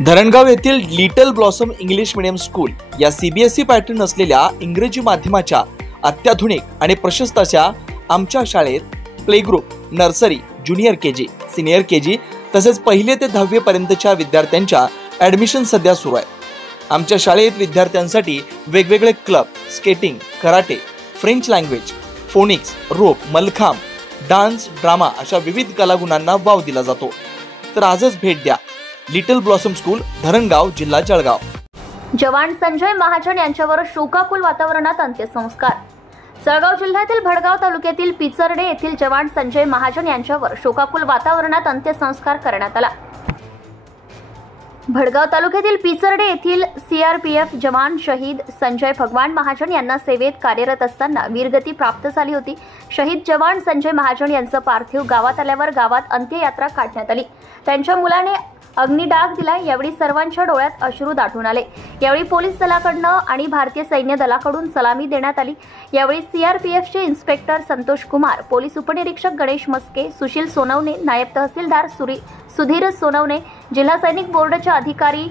धरणगाव येथील little blossom English medium school या CBSE pattern असलेल्या इंग्रजी माध्यमाच्या अत्याधुनिक आणि प्रशस्त अशा आमच्या शाळेत play group, nursery, junior KG, senior KG तसेच पहिली ते 10वी पर्यंतच्या विद्यार्थ्यांच्या ॲडमिशन सध्या सुरू आहे। आमच्या शाळेत विद्यार्थ्यांसाठी वेगवेगळे club, skating, karate, French language, phonics, rope, mallakhamb, dance, drama अशा विविध कलागुणांना वाव दिला जातो। तर आजच भेट द्या लिटल ब्लॉसम स्कूल, धरणगाव, जिल्हा जळगाव। जवान संजय महाजन यांच्यावर शोकाकुल वातावरणात अंत्यसंस्कार। जळगाव जिल्ह्यातील भडगाव तालुक्यातील पिचर्डे येथील जवान संजय महाजन यांच्यावर शोकाकुल वातावरणात अंत्यसंस्कार करण्यात आला। भडगाव तालुक्यातील पिचर्डे येथील सीआरपीएफ जवान शहीद संजय भगवान महाजन यांना सेवेत कार्यरत असताना वीरगती प्राप्त झाली होती। शहीद जवान संजय महाजन यांचं पार्थिव गावात आल्यावर गावात अंत्ययात्रा काढण्यात आली। त्यांच्या मुलाने अग्निडाग दिला। यावेळी सर्वांच्या डोळ्यात अश्रू दाटून आले। यावेळी पोलीस दलाकडनं आणि भारतीय सैन्य दलाकडून सलामी देण्यात आली। यावेळी सीआरपीएफचे इन्स्पेक्टर संतोष कुमार, पोलीस उपनिरीक्षक गणेश मस्के, सुशील सोनवणे, नायब तहसीलदार सुधीर सोनवणे, जिल्हा सैनिक बोर्डाचे अधिकारी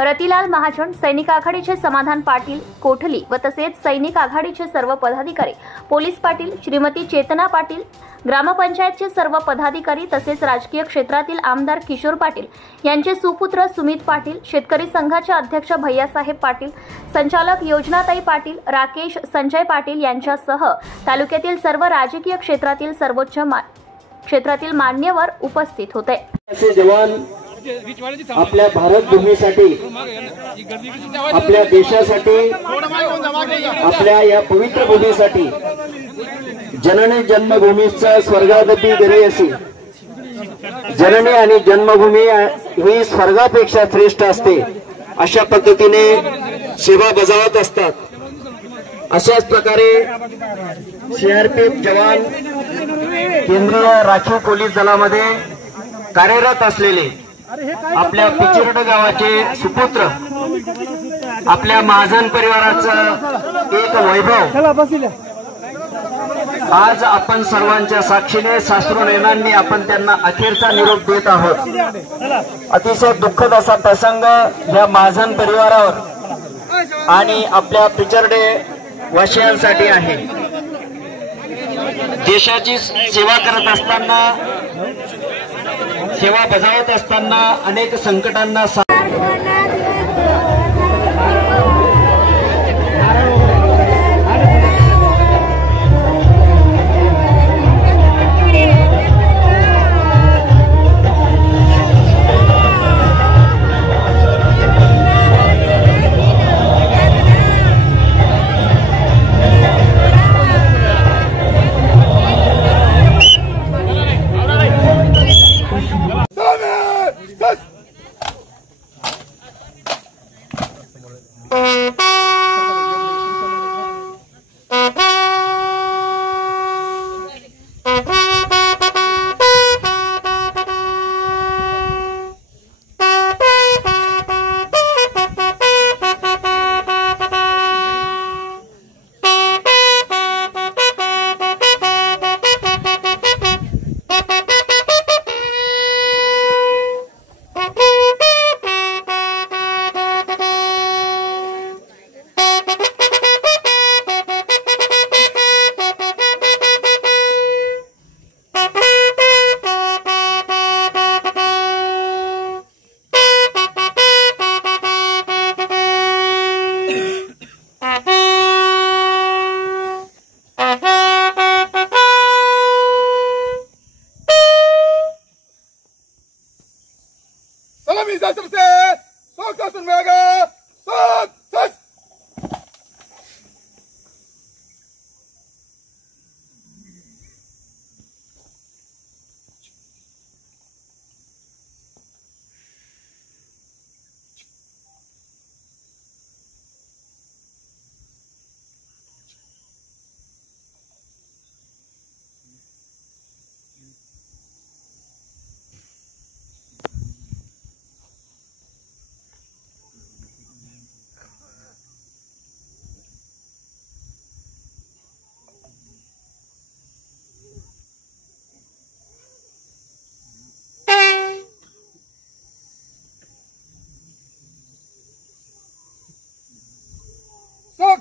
रतिलाल महाजन, सैनिक आघाडीचे समाधान पाटील कोठली व तसेच सैनिक आघाडीचे सर्व पदाधिकारी, पोलीस पाटील श्रीमती चेतना पाटील, ग्रामपंचायतचे सर्व पदाधिकारी तसेच राजकीय क्षेत्रातील आमदार किशोर पाटील यांचे सुपुत्र सुमित पाटील, शेतकरी संघाचे अध्यक्ष भैयासाहेब पाटील, संचालक योजनाताई पाटील, राकेश संजय पाटील यांच्यासह तालुक्यातील सर्व राजकीय क्षेत्रातील सर्वोच्च क्षेत्रातील मान्यवर उपस्थित होते। असे जवान आपल्या भारत भूमीसाठी, आपल्या देशासाठी, आपल्या या पवित्र भूमीसाठी, जननी जन्मभूमीचा स्वर्गादपी घरी असी, जननी आणि जन्मभूमी ही स्वर्गापेक्षा श्रेष्ठ असते अशा पद्धतीने सेवा बजावत असतात। अशाच प्रकारे सीआरपीएफ जवान केंद्रीय राखीव पोलीस दलामध्ये कार्यरत असलेले आपल्या पिचर्ड गावाचे सुपुत्र, आपल्या महाजन परिवाराचा एक वैभव, आज आपण सर्वांच्या साक्षीने साश्रुनयनांनी आपण त्यांना अखेरचा निरोप देत आहोत। अतिशय दुःखद असा प्रसंग या महाजन परिवारावर आणि आपल्या पिचर्डे वासियांसाठी आहे। देशाची सेवा करत असताना, सेवा बजावत असताना अनेक संकटांना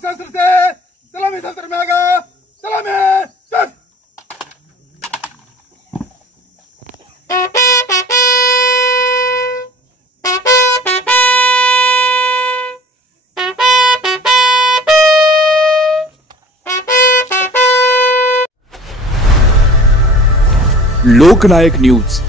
शास्त्र से सलामी शास्त्र में आगा सलामी चल। लोकनायक न्यूज